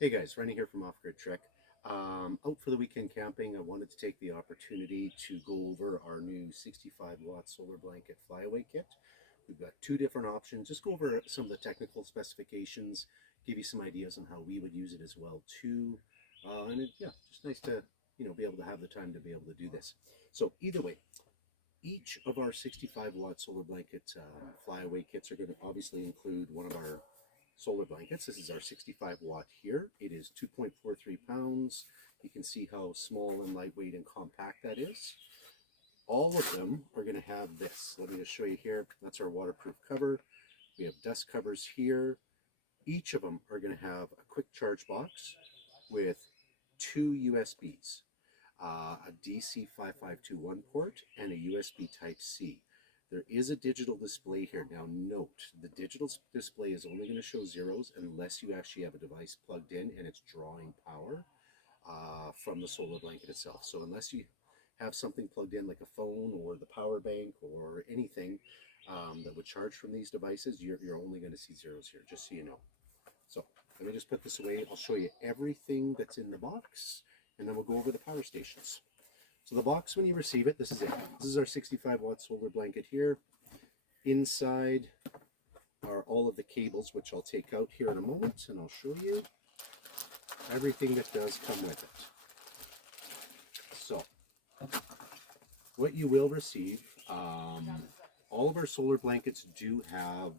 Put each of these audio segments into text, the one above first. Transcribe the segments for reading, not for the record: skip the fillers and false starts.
Hey guys, Rennie here from Off Grid Trek. Out for the weekend camping. I wanted to take the opportunity to go over our new 65-watt Solar Blanket FlyAway Kit. We've got two different options. Just go over some of the technical specifications, give you some ideas on how we would use it as well too. Yeah, just nice to be able to have the time to be able to do this. So either way, each of our 65-watt Solar Blanket FlyAway kits are going to obviously include one of our solar blankets. This is our 65-watt here. It is 2.43 pounds. You can see how small and lightweight and compact that is. All of them are going to have this. Let me just show you here. That's our waterproof cover. We have dust covers here. Each of them are going to have a quick charge box with two USBs, a DC 5521 port and a USB Type-C. There is a digital display here. Now note, the digital display is only going to show zeros unless you actually have a device plugged in and it's drawing power from the solar blanket itself. So unless you have something plugged in like a phone or the PowerBank or anything that would charge from these devices, you're only going to see zeros here, just so you know. So let me just put this away. I'll show you everything that's in the box and then we'll go over the power stations. So the box, when you receive it, this is it. This is our 65-watt solar blanket here. Inside are all of the cables, which I'll take out here in a moment, and I'll show you everything that does come with it. So what you will receive, all of our solar blankets do have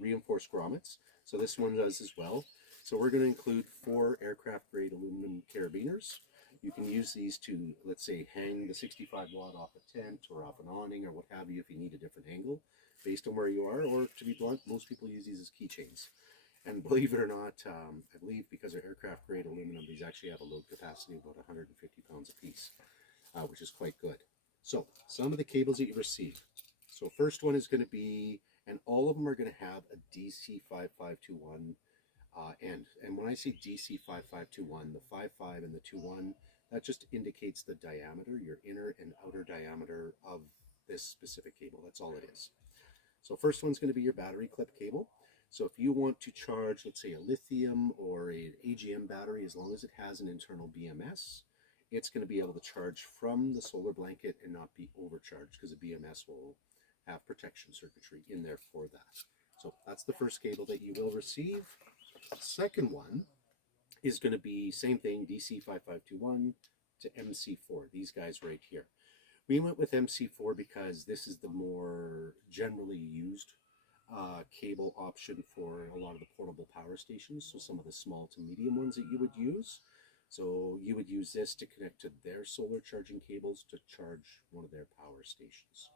reinforced grommets. So this one does as well. So we're going to include 4 aircraft-grade aluminum carabiners. You can use these to, let's say, hang the 65-watt off a tent or off an awning or what have you if you need a different angle based on where you are. Or to be blunt, most people use these as keychains. And believe it or not, I believe because they're aircraft-grade aluminum, these actually have a load capacity of about 150 pounds a piece, which is quite good. So some of the cables that you receive. So first one is going to be, and all of them are going to have a DC 5521 end. And when I say DC 5521, the 55 and the 21, that just indicates the diameter, your inner and outer diameter of this specific cable. That's all it is. So first one's going to be your battery clip cable. So if you want to charge, let's say, a lithium or an AGM battery, as long as it has an internal BMS, it's going to be able to charge from the solar blanket and not be overcharged because the BMS will have protection circuitry in there for that. So that's the first cable that you will receive. Second one is going to be same thing, DC 5521 to MC4, these guys right here. We went with MC4 because this is the more generally used cable option for a lot of the portable power stations, so some of the small to medium ones that you would use. So you would use this to connect to their solar charging cables to charge one of their power stations.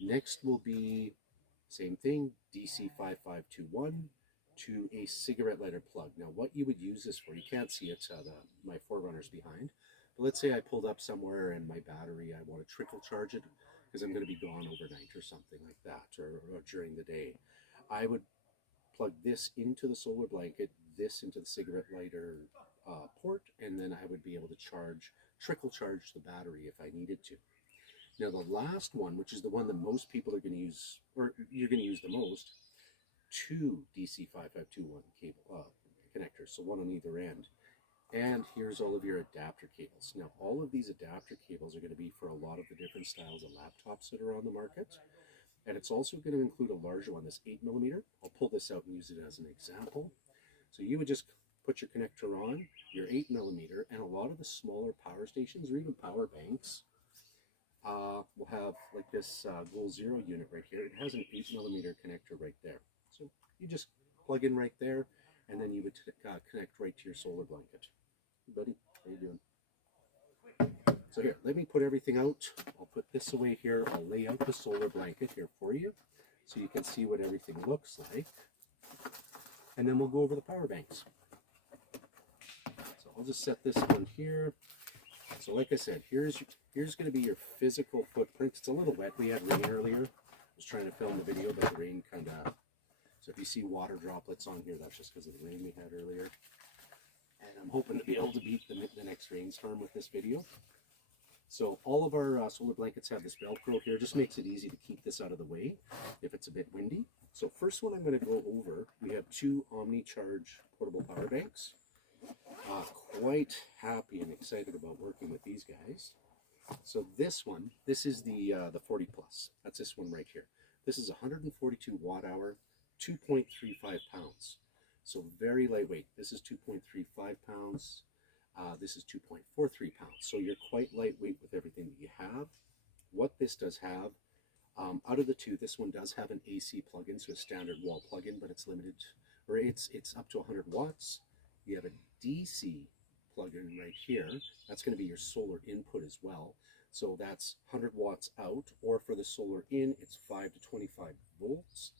Next will be same thing, DC 5521 to a cigarette lighter plug. Now what you would use this for, you can't see it, my Forerunner's behind, but let's say I pulled up somewhere and my battery, I want to trickle charge it because I'm going to be gone overnight or something like that, or during the day. I would plug this into the solar blanket, this into the cigarette lighter port, and then I would be able to trickle charge the battery if I needed to. Now the last one, which is the one that most people are going to use, or you're going to use the most, 2 DC 5521 cable connectors, so one on either end. And here's all of your adapter cables. Now all of these adapter cables are going to be for a lot of the different styles of laptops that are on the market. And it's also going to include a larger one, this 8mm. I'll pull this out and use it as an example. So you would just put your connector on, your 8mm, and a lot of the smaller power stations or even power banks will have like this Goal Zero unit right here. It has an 8mm connector right there. So you just plug in right there, and then you would connect right to your solar blanket. Hey buddy, how you doing? So here, let me put everything out. I'll put this away here. I'll lay out the solar blanket here for you so you can see what everything looks like. And then we'll go over the power banks. So I'll just set this one here. So like I said, here's going to be your physical footprint. It's a little wet. We had rain earlier. I was trying to film the video, but the rain kind of... So if you see water droplets on here, that's just because of the rain we had earlier. And I'm hoping to be able to beat the next rainstorm with this video. So all of our solar blankets have this Velcro here. Just makes it easy to keep this out of the way if it's a bit windy. So first one I'm going to go over, we have two Omnicharge portable power banks. Quite happy and excited about working with these guys. So this one, this is the 40 plus. That's this one right here. This is 142 watt hour, 2.35 pounds. So very lightweight. This is 2.35 pounds. This is 2.43 pounds. So you're quite lightweight with everything that you have. What this does have, out of the two, this one does have an AC plug-in, so a standard wall plug-in, but it's limited, or it's up to 100 watts. You have a DC plug-in right here. That's going to be your solar input as well. So that's 100 watts out, or for the solar in, it's 5 to 25 volts,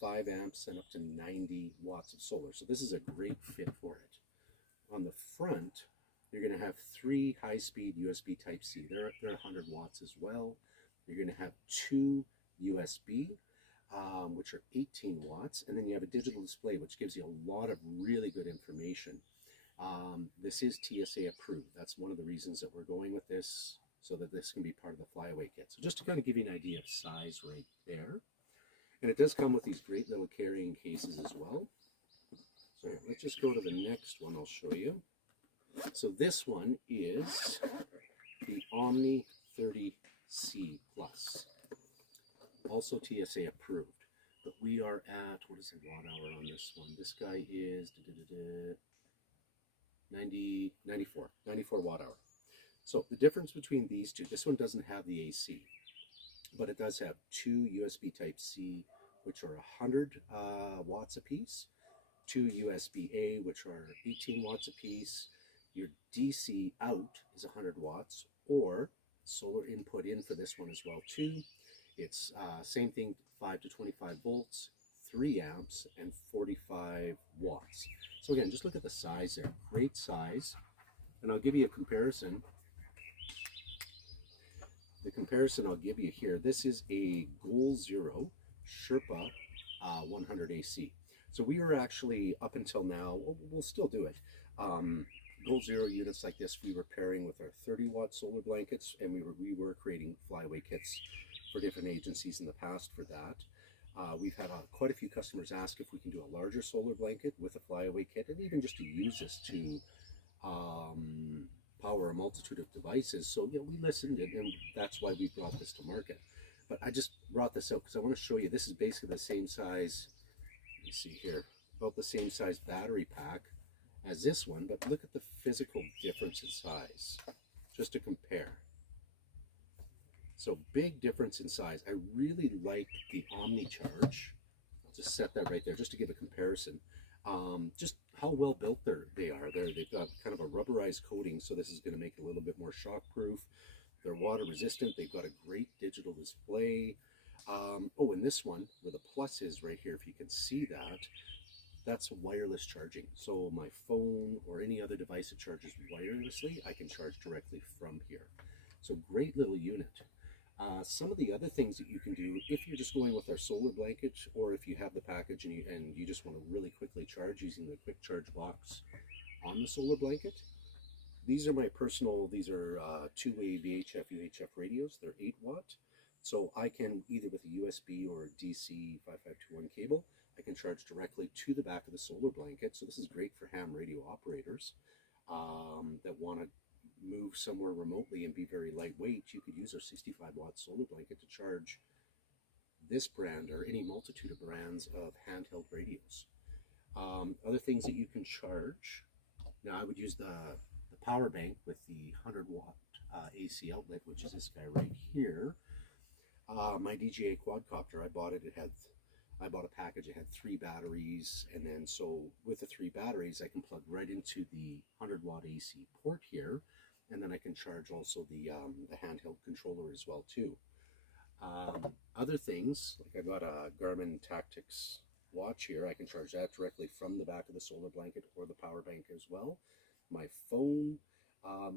5 amps, and up to 90 watts of solar. So this is a great fit for it. On the front, you're going to have 3 high-speed USB Type-C. They're 100 watts as well. You're going to have 2 USB, which are 18 watts, and then you have a digital display, which gives you a lot of really good information. This is TSA approved. That's one of the reasons that we're going with this, so that this can be part of the FlyAway kit. So just to kind of give you an idea of size right there. And it does come with these great little carrying cases as well. So let's just go to the next one I'll show you. So this one is the Omni 30C Plus. Also TSA approved. But we are at, what is the watt hour on this one? This guy is 94 watt hour. So the difference between these two, this one doesn't have the AC, but it does have 2 USB Type-C, which are 100 watts apiece, 2 USB-A, which are 18 watts apiece. Your DC out is 100 watts, or solar input in for this one as well too. It's same thing, 5 to 25 volts, 3 amps, and 45 watts. So again, just look at the size there. Great size. And I'll give you a comparison. The comparison I'll give you here, this is a Goal Zero Sherpa 100 AC. So we were actually, up until now, we'll still do it. Goal Zero units like this, we were pairing with our 30-watt solar blankets, and we were creating FlyAway kits for different agencies in the past for that. We've had quite a few customers ask if we can do a larger solar blanket with a FlyAway kit, and even just to use this to power a multitude of devices. So yeah, we listened, and that's why we brought this to market. But I just brought this out because I want to show you, this is basically the same size, let me see here, about the same size battery pack as this one, but look at the physical difference in size, just to compare. So big difference in size. I really like the Omnicharge. I'll just set that right there just to give a comparison. Just how well built they are. They've got kind of a rubberized coating, so this is going to make it a little bit more shockproof. They're water resistant. They've got a great digital display. Oh, and this one, where the plus is right here, if you can see that, that's wireless charging. So my phone or any other device that charges wirelessly, I can charge directly from here. So great little unit. Some of the other things that you can do, if you're just going with our solar blanket, or if you have the package and you just want to really quickly charge using the quick charge box on the solar blanket, these are my personal, these are two-way VHF, UHF radios. They're 8 watt. So I can, either with a USB or a DC 5521 cable, I can charge directly to the back of the solar blanket. So this is great for ham radio operators that want to move somewhere remotely and be very lightweight. You could use our 65 watt solar blanket to charge this brand or any multitude of brands of handheld radios. Other things that you can charge, now I would use the PowerBank with the 100 watt AC outlet, which is this guy right here. My DJI quadcopter, I bought a package. It had 3 batteries, and then so with the 3 batteries, I can plug right into the 100 watt AC port here, and then I can charge also the handheld controller as well too. Other things, like I got a Garmin Tactics watch here. I can charge that directly from the back of the solar blanket or the PowerBank as well. My phone,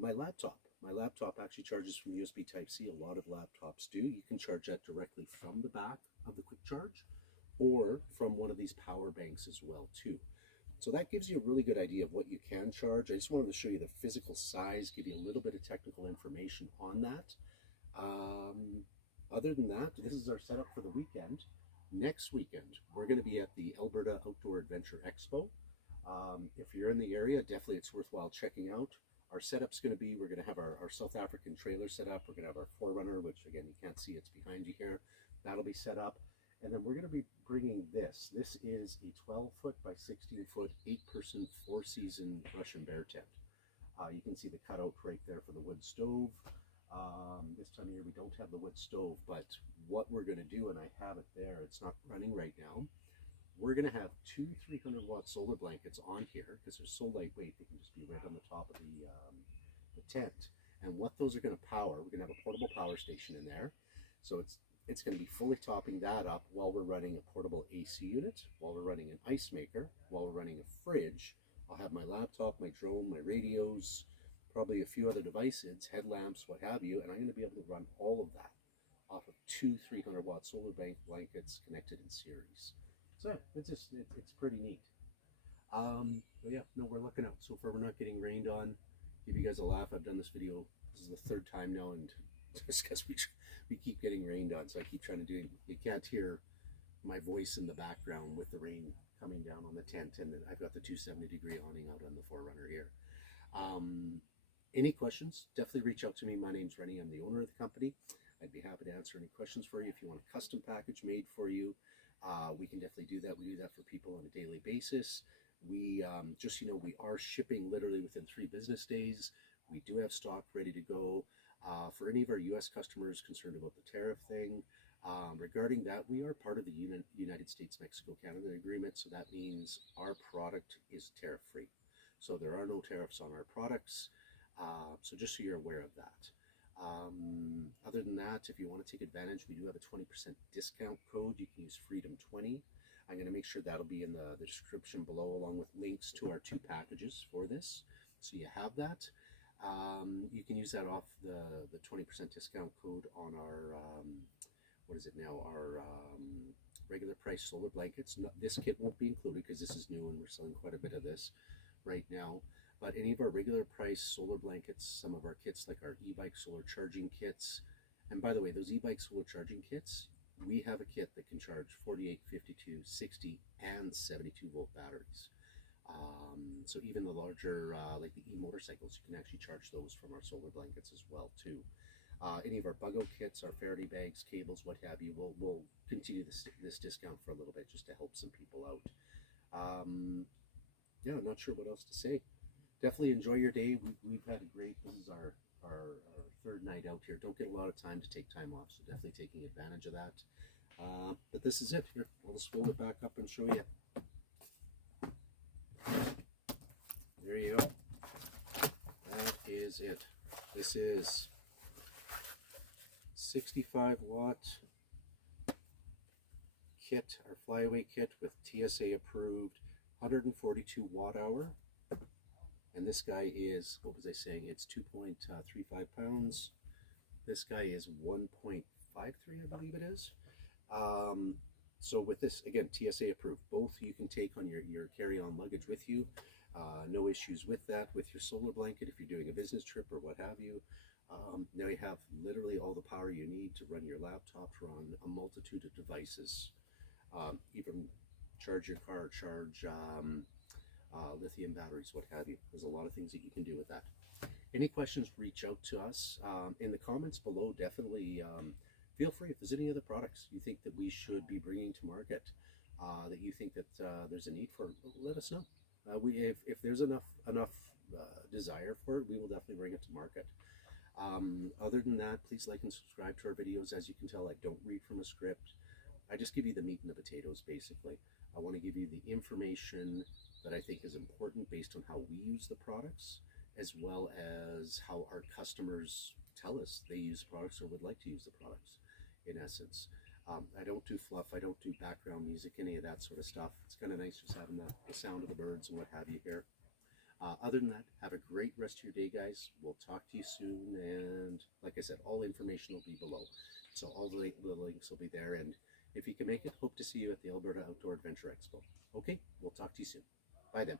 my laptop. My laptop actually charges from USB Type-C. A lot of laptops do. You can charge that directly from the back of the quick charge, or from one of these power banks as well too. So that gives you a really good idea of what you can charge. I just wanted to show you the physical size, give you a little bit of technical information on that. Other than that, this is our setup for the weekend. Next weekend, we're going to be at the Alberta Outdoor Adventure Expo. If you're in the area, definitely it's worthwhile checking out. Our setup's going to be, we're going to have our South African trailer set up. We're going to have our 4Runner, which again, you can't see, it's behind you here. That'll be set up. And then we're going to be bringing this. This is a 12-foot by 16-foot, 8-person, 4-season Russian bear tent. You can see the cutout right there for the wood stove. This time of year we don't have the wood stove, but what we're going to do, and I have it there, it's not running right now, we're going to have two 300-watt solar blankets on here because they're so lightweight they can just be right on the top of the tent. And what those are going to power, we're going to have a portable power station in there. So it's going to be fully topping that up while we're running a portable AC unit, while we're running an ice maker, while we're running a fridge. I'll have my laptop, my drone, my radios, probably a few other devices, headlamps, what have you, and I'm going to be able to run all of that off of two 300-watt solar blankets connected in series. So it's pretty neat. But yeah, no, we're looking out. So far we're not getting rained on. Give you guys a laugh. I've done this video. This is the 3rd time now, and just because we keep getting rained on, so I keep trying to do. You can't hear my voice in the background with the rain coming down on the tent, and then I've got the 270-degree awning out on the 4Runner here. Any questions? Definitely reach out to me. My name's Rennie. I'm the owner of the company. I'd be happy to answer any questions for you. If you want a custom package made for you, we can definitely do that. We do that for people on a daily basis. We just, you know, we are shipping literally within 3 business days. We do have stock ready to go. For any of our U.S. customers concerned about the tariff thing, regarding that, we are part of the United States-Mexico-Canada agreement, so that means our product is tariff-free. So there are no tariffs on our products, so just so you're aware of that. Other than that, if you want to take advantage, we do have a 20% discount code. You can use Freedom20. I'm going to make sure that'll be in the description below, along with links to our 2 packages for this, so you have that. You can use that off the 20% discount code on our, what is it now, our regular price solar blankets. This kit won't be included because this is new and we're selling quite a bit of this right now. But any of our regular price solar blankets, some of our kits like our e-bike solar charging kits, and by the way, those e-bike solar charging kits, we have a kit that can charge 48, 52, 60, and 72 volt batteries. So even the larger, like the e-motorcycles, you can actually charge those from our solar blankets as well too. Any of our bug-out kits, our Faraday bags, cables, what have you, we'll continue this discount for a little bit just to help some people out. Yeah, I'm not sure what else to say. Definitely enjoy your day. We've had a great, this is our 3rd night out here. Don't get a lot of time to take time off, so definitely taking advantage of that. But this is it here. I'll just fold it back up and show you. There you go. That is it. This is 65-watt kit, our FlyAway kit with TSA approved 142 watt-hour. And this guy is, what was I saying? It's 2.35 pounds. This guy is 1.53, I believe it is. So with this, again, TSA approved. Both you can take on your carry-on luggage with you. No issues with that. With your solar blanket, if you're doing a business trip or what have you. Now you have literally all the power you need to run your laptop, to run a multitude of devices. Even charge your car, charge lithium batteries, what have you. There's a lot of things that you can do with that. Any questions, reach out to us. In the comments below, definitely feel free. If there's any other products you think that we should be bringing to market, that you think that there's a need for, let us know. If there's enough desire for it, we will definitely bring it to market. Other than that, please like and subscribe to our videos. As you can tell, I don't read from a script. I just give you the meat and the potatoes, basically. I want to give you the information that I think is important based on how we use the products, as well as how our customers tell us they use products or would like to use the products, in essence. I don't do fluff, I don't do background music, any of that sort of stuff. It's kind of nice just having the sound of the birds and what have you here. Other than that, have a great rest of your day, guys. We'll talk to you soon, and like I said, all information will be below. So all the links will be there, and if you can make it, hope to see you at the Alberta Outdoor Adventure Expo. Okay, we'll talk to you soon. Bye then.